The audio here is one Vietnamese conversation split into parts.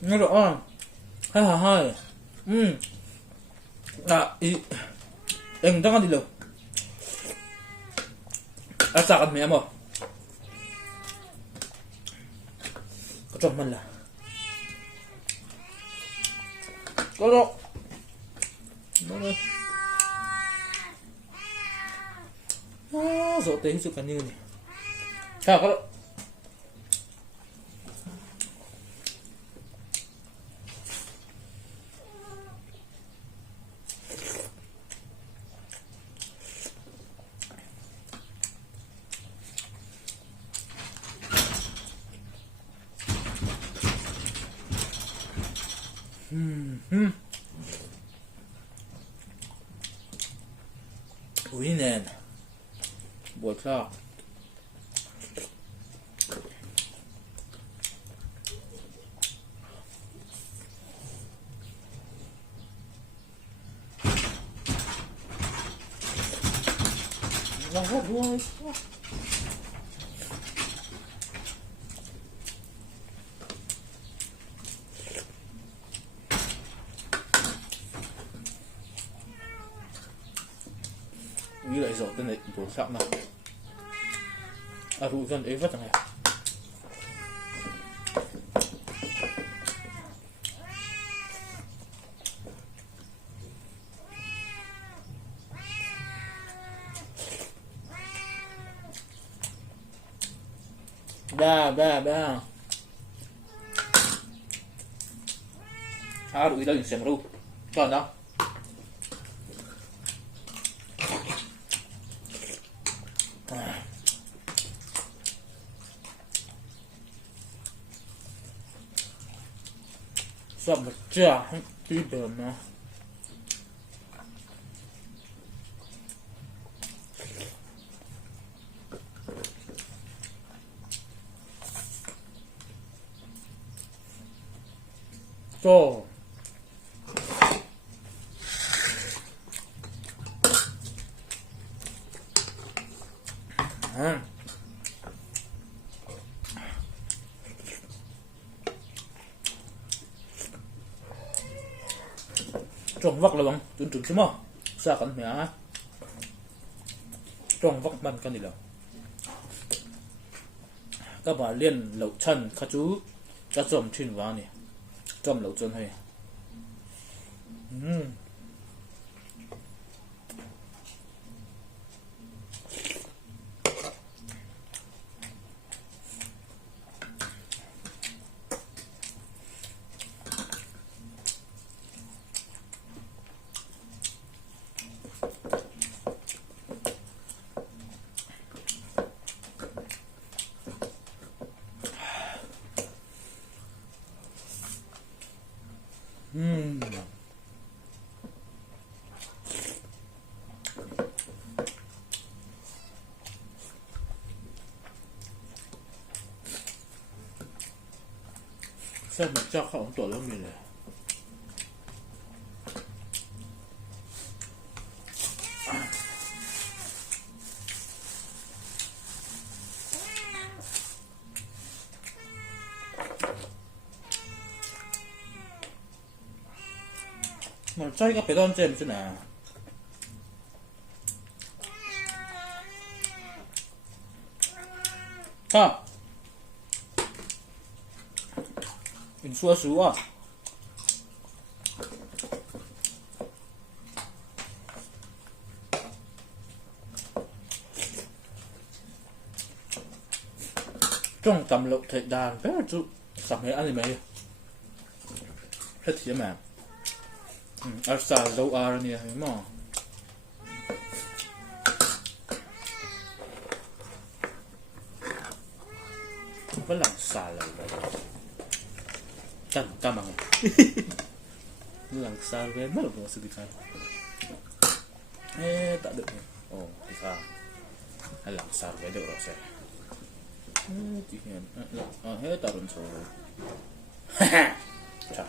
nó rõ hai 이 앵당한 일로 아싸가 매모 좀만 라 꺼져 너는 rồi tới sự cần như này chào các bạn 우리는 뭘까? Nghĩ lại rồi tên này đồ sạm nào rủ dân ấy vất này ba rủ ý đâu xem rủ còn đâu Sawmtea tí bờm nó to trong vắt là bằng chuẩn chứ mà sao cần mẹ trong vắt bằng cái này là các bạn liên lẩu chân các chú các dòng chuyên vào này trong lẩu chân hay sao mà cho không tổ lắm mình này mà cháy cái 배도 잼 쓰네 자你说实话trong tầm lộc thịt đàn rất là chú sắm hết ăn gì mấy hết thì mà ăn xả dầu ar này hay mà vẫn làm xả lại cam bằng làm xả cái mất một sự việc này tak được oh bisa hay làm xả cái được rồi sẽ hết tarun rồi chà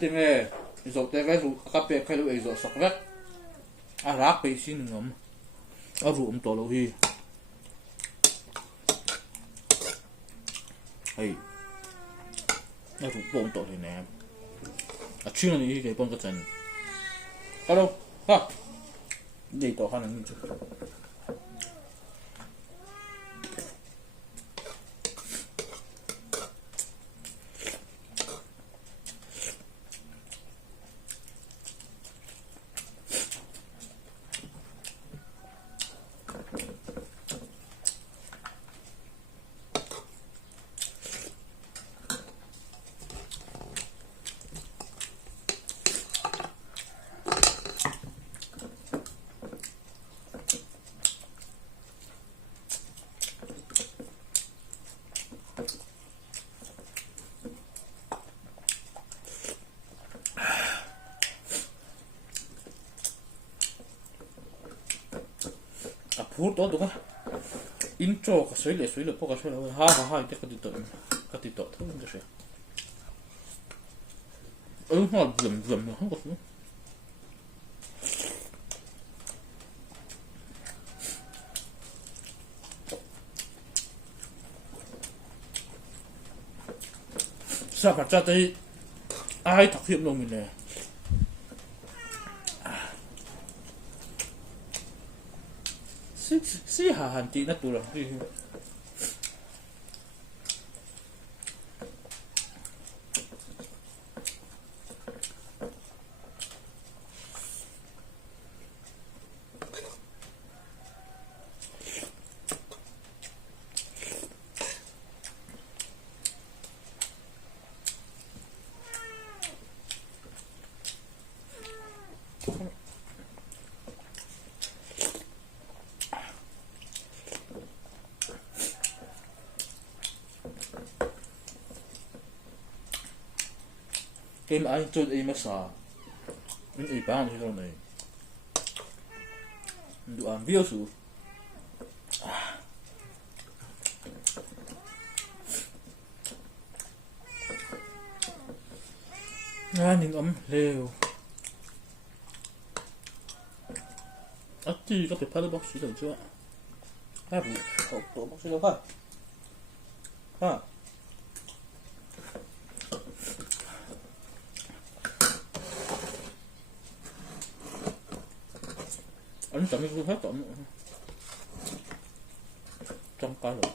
thì nghe dầu tê cái rủ cà phê cái lúc ấy dầu sọc vét rác bê xin ngấm rủ tổ lâu hi hey rủ bông tổ thì nè chuyên là những cái bông cái chân hello ha gì tổ khả năng phút đó đúng không? Intro cái suy lệ bao cái suy lệ ha cái tí tội thôi cái suy họ dầm nó không có gì sao phải ra đây ai thực hiện đâu mình nè si hàn tí nó tụ rồi game anh chơi ấy mà sao mình ấy bán thì đâu này đủ ăn video số những ấm lều thì có thể phát được box được chưa ha bộ box đâu phải ha anh chọn cái hết chọn trong cái rồi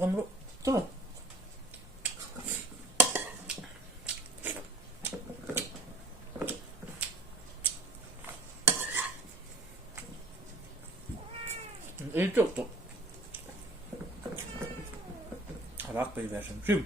ăn rồi thôi ấy chút chút bác bây giờ xem phim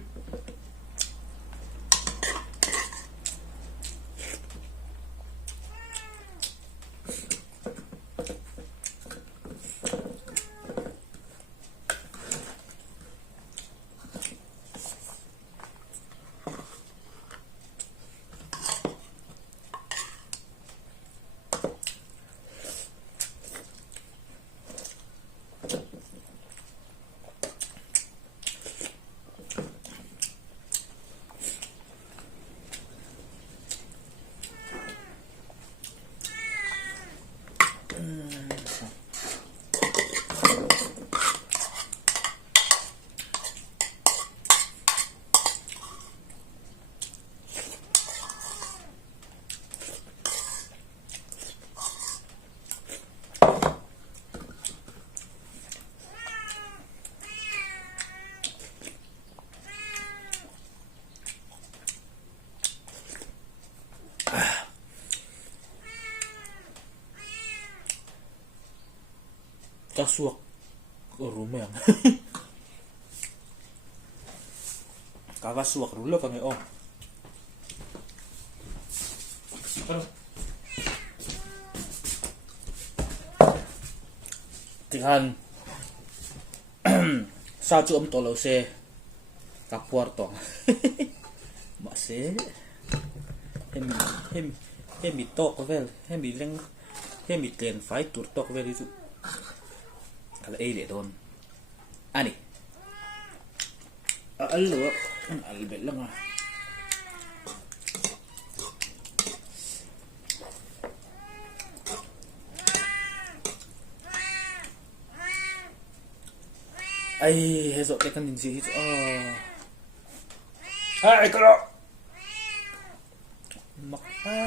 cá suộc ở rumeng kakasuak rulo kami oh. Tihan sa chu to lo se kapuar tong ma se hem tok vel hem leng hem ten fai tur tok vel itu kala e le don ani allo albel lang ah ay hezok te kan din si hito ay kalo maka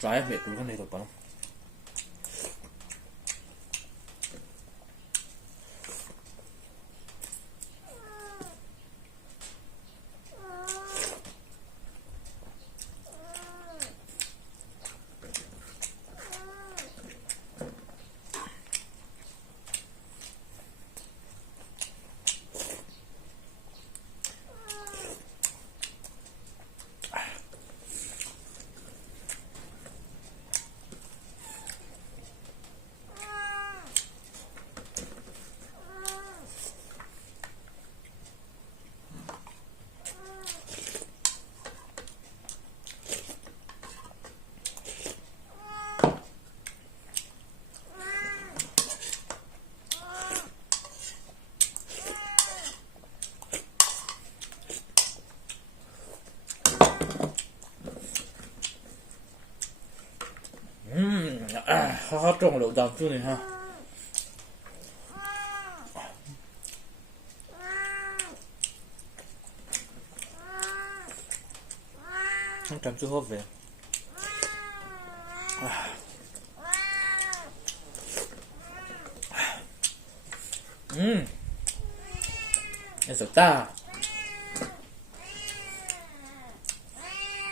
trái về túi con này rồi không hot trong lẩu đào chút này ha không chấm chút hộp về eso ta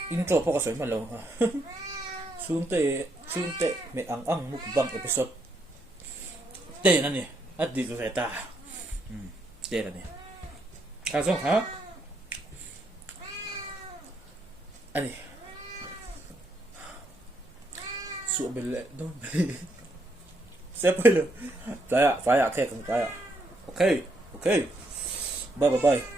intro po kasi malo Chhungte hmeh ang2 mukbang episode te na ni at dito sa ta te na ni kasong ha ani suabel don sepelo saya kaya kan saya okay bye